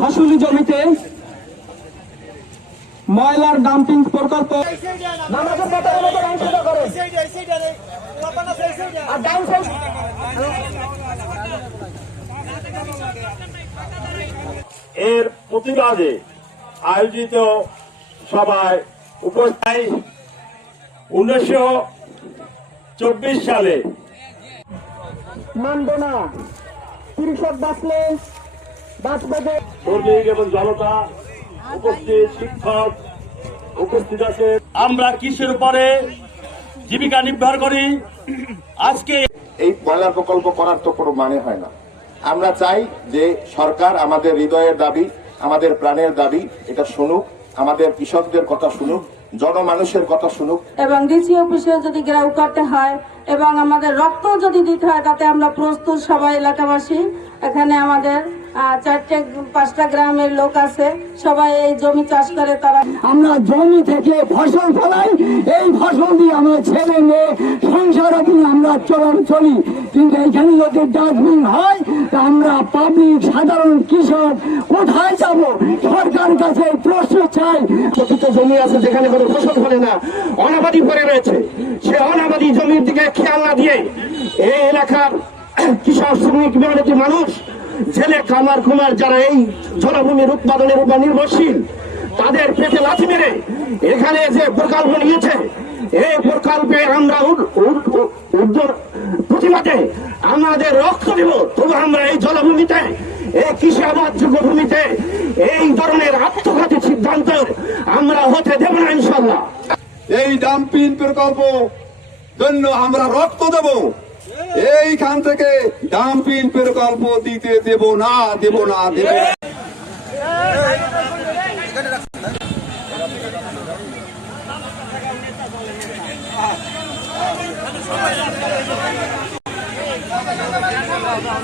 ফসলি জমিতে ময়লার ডাম্পিং প্রকল্প এর প্রতিবাদে আয়োজিত সভায় উপস্থিত 1924 সালে মানব না, কৃষক বাঁচলে বাঁচবে। শ্রমিক এবং জনতা উপস্থিত, শিক্ষক উপস্থিত আছে। আমরা কৃষির উপরে জীবিকা নির্ভর করি। আজকে এই ময়লা প্রকল্প করার তো কোনো মানে হয় না। আমরা চাই যে সরকার আমাদের হৃদয়ের দাবি, আমাদের প্রাণের দাবি এটা শুনুক, আমাদের কৃষকদের কথা শুনুক, জনমানুষের কথা শুনুক। এবং ডিসি অফিসে যদি ঘেরাও করতে হয় এবং আমাদের রক্ত যদি দিতে হয় তাতে আমরা প্রস্তুত সবাই এলাকাবাসী। এখানে আমাদের 4-5টা গ্রামের লোক আছে, সবাই এই জমি চাষ করে। তারা আমরা জমি থেকে ফসল ফলাই, এই ফসল দিয়ে আমরা ছেলে মেয়ে সংসার আমরা চলি। কিন্তু এখানে যদি ডাস্টবিন হয় তা আমরা পাবলিক সাধারণ কৃষক কোথায় যাব? সরকার কাছে প্রশ্ন চাই। প্রকৃত জমি আছে যেখানে কোনো ফসল ফলে না, অনাবাদি পড়ে রয়েছে। সে অনাবাদি জমির দিকে খেয়াল না দিয়ে এই এলাকার কৃষক শ্রমিক মেহনতি মানুষ, জেলে খামার খুমার যারা এই জনভূমির উৎপাদনের উপর নির্ভরশীল, তাদের পেটে লাথি মেরে এখানে যে প্রকল্প নিয়েছে, এই প্রকল্পে আমরা প্রতিবাদে আমাদের রক্ত দেব। তবু আমরা এই জনভূমিতে, এই কৃষি আবাদযোগ্য ভূমিতে এই ধরনের আত্মঘাতী সিদ্ধান্ত আমরা হতে দেব না ইনশাল্লাহ। এই ডাম্পিং প্রকল্প জন্য আমরা রক্ত দেব। এইখান থেকে ডাম্পিং প্রকল্প দিতে দেব না, দেব না, দেব না।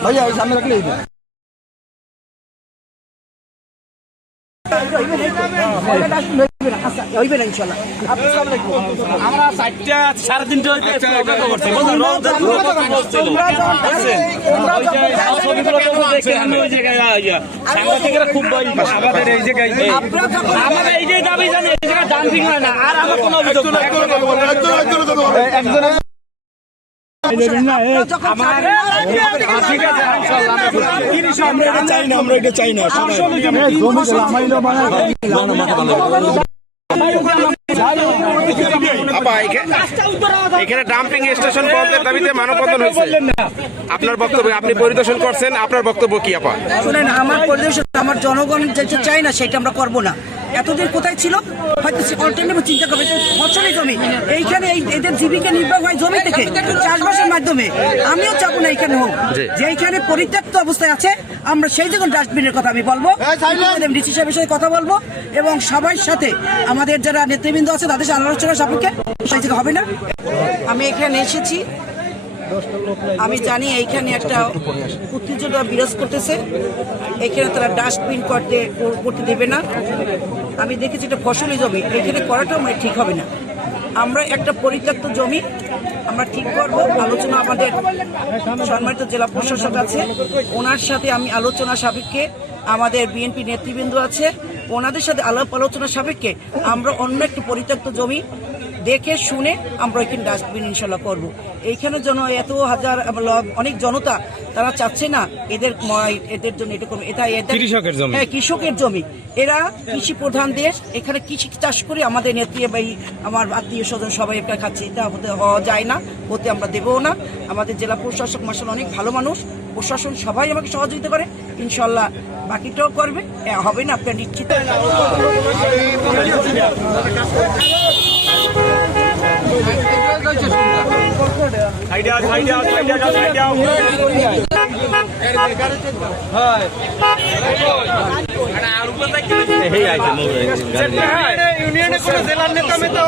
ভাইয়া ওই সামনে রাখলেই আমরা 4:30 খুব আমাদের এই জায়গায় আমাদের এই যে দাবি জানি এই জায়গায় ডাম্পিং হয় না। আর আমার কোনো অভিযোগ নাই। আমরা এটা চাই না। এখানে ডাম্পিং স্টেশন বন্ধের দাবিতে মানববন্ধন হয়েছে। আপনার বক্তব্য, আপনি পরিদর্শন করছেন, আপনার বক্তব্য কি? আপা শুনেন, আমার পরিদর্শন আমার জনগণ যেটা চাই না সেটা আমরা করবো না। এতদিন কোথায় ছিল? হয়তো অল্টারনেটিভ চিন্তা করবে। ফসলি জমি, এইখানে এদের জীবিকা নির্বাহ হয় জমি থেকে, চাষবাসের মাধ্যমে। আমিও চাবো না এখানে হোক, যে এইখানে পরিত্যক্ত অবস্থায় আছে। আমরা সেই যখন ডাস্টবিনের কথা আমি বলবো, ডিসি সাহেবের সাথে কথা বলবো এবং সবার সাথে আমাদের যারা নেতৃবৃন্দ আছে তাদের সাথে আলোচনা সাপেক্ষে সেই জায়গা হবে না। আমি এখানে এসেছি, আমি জানি এইখানে একটা উত্তেজনা বিরাজ করতেছে। এখানে তারা ডাস্টবিন করতে দেবে না। আমি দেখেছি এটা ফসলি জমি, এখানে করাটাও মানে ঠিক হবে না। আমরা একটা পরিত্যক্ত জমি আমরা ঠিক করবো। আলোচনা আমাদের সম্মানিত জেলা প্রশাসক আছে, ওনার সাথে আমি আলোচনা সাপেক্ষে, আমাদের বিএনপি নেতৃবৃন্দ আছে, ওনাদের সাথে আলোচনা সাপেক্ষে আমরা অন্য একটি পরিত্যক্ত জমি দেখে শুনে আমরা এখানে ডাস্টবিন ইনশাল্লাহ করবো। এইখানে যেন এত হাজার অনেক জনতা তারা চাচ্ছে না এদের জন্য এটা করবে। এটা কৃষকের জমি, হ্যাঁ কৃষকের জমি। এরা কৃষি প্রধান দেশ, এখানে কৃষি চাষ করে আমাদের নেত্রী ভাই আমার আত্মীয় স্বজন সবাই একটা খাচ্ছে। এটা হতে হওয়া যায় না, হতে আমরা দেবও না। আমাদের জেলা প্রশাসক মাসাল অনেক ভালো মানুষ, প্রশাসন সবাই আমাকে সহযোগিতা করে, ইনশাল্লাহ বাকিটাও করবে। হবে না আপনার নিশ্চিত। ইউনিয়নের কোন জেলার নেতা মেতা